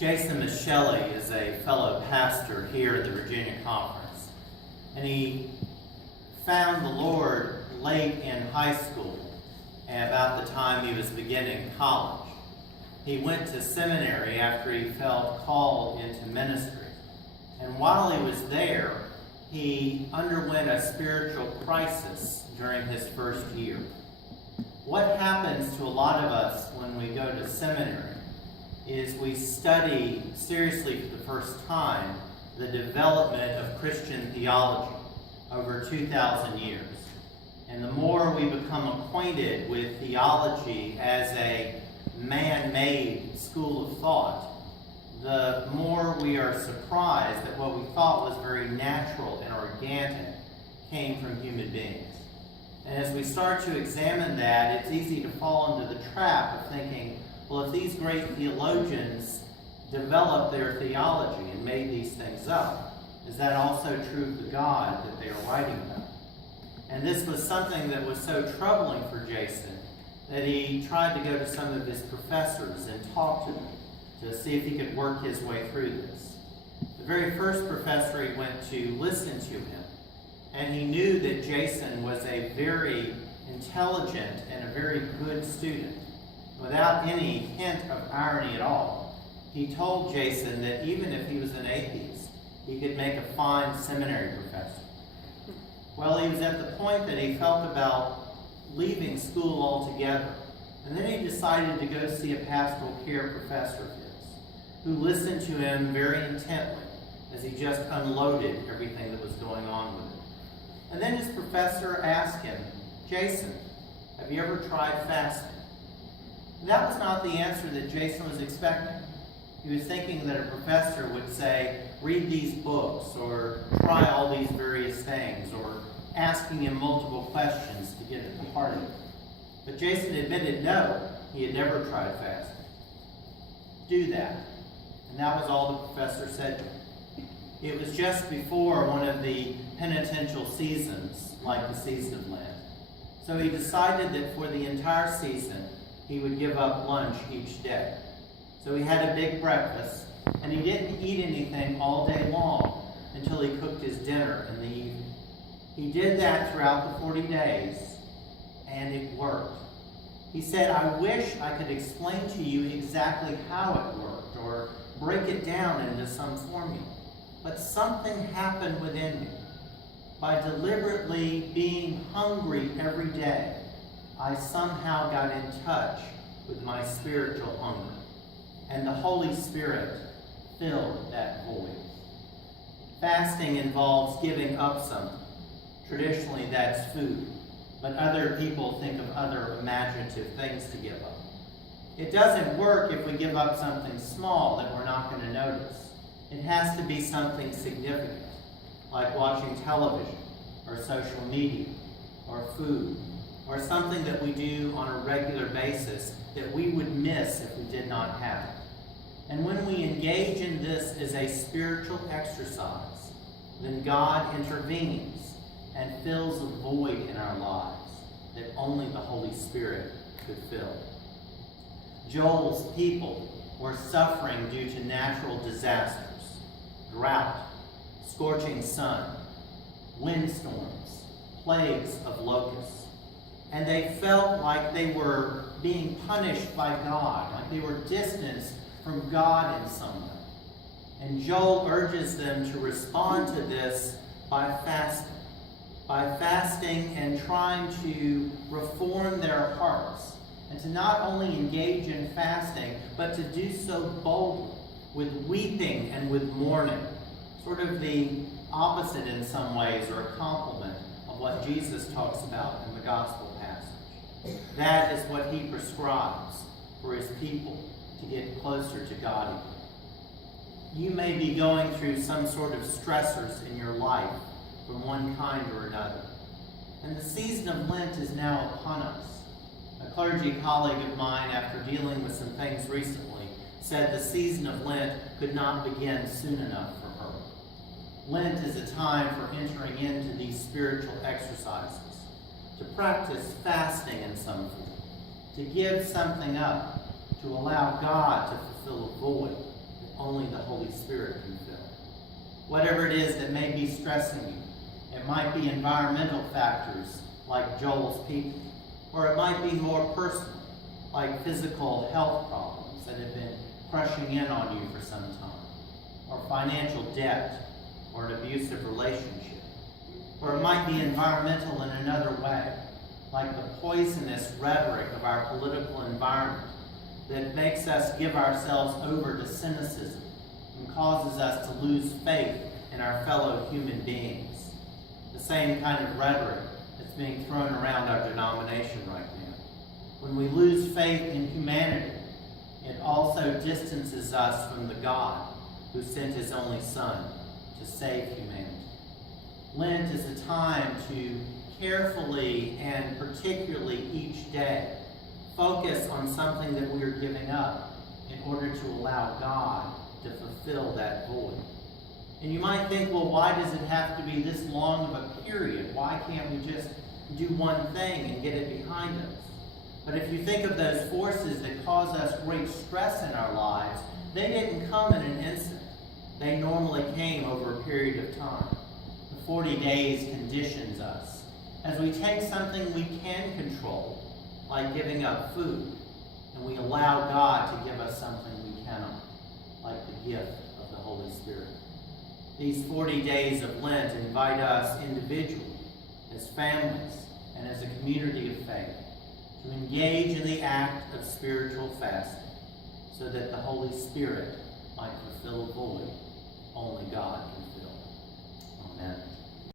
Jason Micheli is a fellow pastor here at the Virginia Conference, and he found the Lord late in high school, about the time he was beginning college. He went to seminary after he felt called into ministry, and while he was there, he underwent a spiritual crisis during his first year. What happens to a lot of us when we go to seminary is we study seriously for the first time the development of Christian theology over 2,000 years. And the more we become acquainted with theology as a man-made school of thought, the more we are surprised that what we thought was very natural and organic came from human beings. And as we start to examine that, it's easy to fall into the trap of thinking, well, if these great theologians developed their theology and made these things up, is that also true of the God that they are writing about? And this was something that was so troubling for Jason that he tried to go to some of his professors and talk to them to see if he could work his way through this. The very first professor he went to listened to him, and he knew that Jason was a very intelligent and a very good student. Without any hint of irony at all, he told Jason that even if he was an atheist, he could make a fine seminary professor. Well, he was at the point that he felt about leaving school altogether, and then he decided to go see a pastoral care professor of his, who listened to him very intently as he just unloaded everything that was going on with him. And then his professor asked him, "Jason, have you ever tried fasting?" And that was not the answer that Jason was expecting. He was thinking that a professor would say, read these books, or try all these various things, or asking him multiple questions to get at the heart of it. But Jason admitted no, he had never tried fasting. Do that. And that was all the professor said to him. It was just before one of the penitential seasons, like the season of Lent. So he decided that for the entire season, he would give up lunch each day. So he had a big breakfast, and he didn't eat anything all day long until he cooked his dinner in the evening. He did that throughout the 40 days, and it worked. He said, "I wish I could explain to you exactly how it worked, or break it down into some formula. But something happened within me. By deliberately being hungry every day, I somehow got in touch with my spiritual hunger, and the Holy Spirit filled that void." Fasting involves giving up something. Traditionally, that's food, but other people think of other imaginative things to give up. It doesn't work if we give up something small that we're not going to notice. It has to be something significant, like watching television, or social media, or food, or something that we do on a regular basis that we would miss if we did not have it. And when we engage in this as a spiritual exercise, then God intervenes and fills a void in our lives that only the Holy Spirit could fill. Joel's people were suffering due to natural disasters, drought, scorching sun, windstorms, plagues of locusts. And they felt like they were being punished by God, like they were distanced from God in some way. And Joel urges them to respond to this by fasting and trying to reform their hearts, and to not only engage in fasting, but to do so boldly, with weeping and with mourning, sort of the opposite in some ways, or a complement of what Jesus talks about in the gospel passage. That is what he prescribes for his people to get closer to God again. You may be going through some sort of stressors in your life from one kind or another. And the season of Lent is now upon us. A clergy colleague of mine, after dealing with some things recently, said the season of Lent could not begin soon enough for her. Lent is a time for entering into these spiritual exercises, to practice fasting in some form, to give something up, to allow God to fulfill a void that only the Holy Spirit can fill. Whatever it is that may be stressing you, it might be environmental factors like Joel's people, or it might be more personal, like physical health problems that have been crushing in on you for some time, or financial debt, or an abusive relationship. Or it might be environmental in another way, like the poisonous rhetoric of our political environment that makes us give ourselves over to cynicism and causes us to lose faith in our fellow human beings. The same kind of rhetoric that's being thrown around our denomination right now. When we lose faith in humanity, it also distances us from the God who sent his only Son to save humanity. Lent is a time to carefully and particularly each day focus on something that we are giving up in order to allow God to fulfill that void. And you might think, well, why does it have to be this long of a period? Why can't we just do one thing and get it behind us? But if you think of those forces that cause us great stress in our lives, they didn't come in an instant. They normally came over a period of time. The 40 days conditions us. As we take something we can control, like giving up food, and we allow God to give us something we cannot, like the gift of the Holy Spirit. These 40 days of Lent invite us individually, as families, and as a community of faith, to engage in the act of spiritual fasting, so that the Holy Spirit might fulfill a void only God can fill. Amen.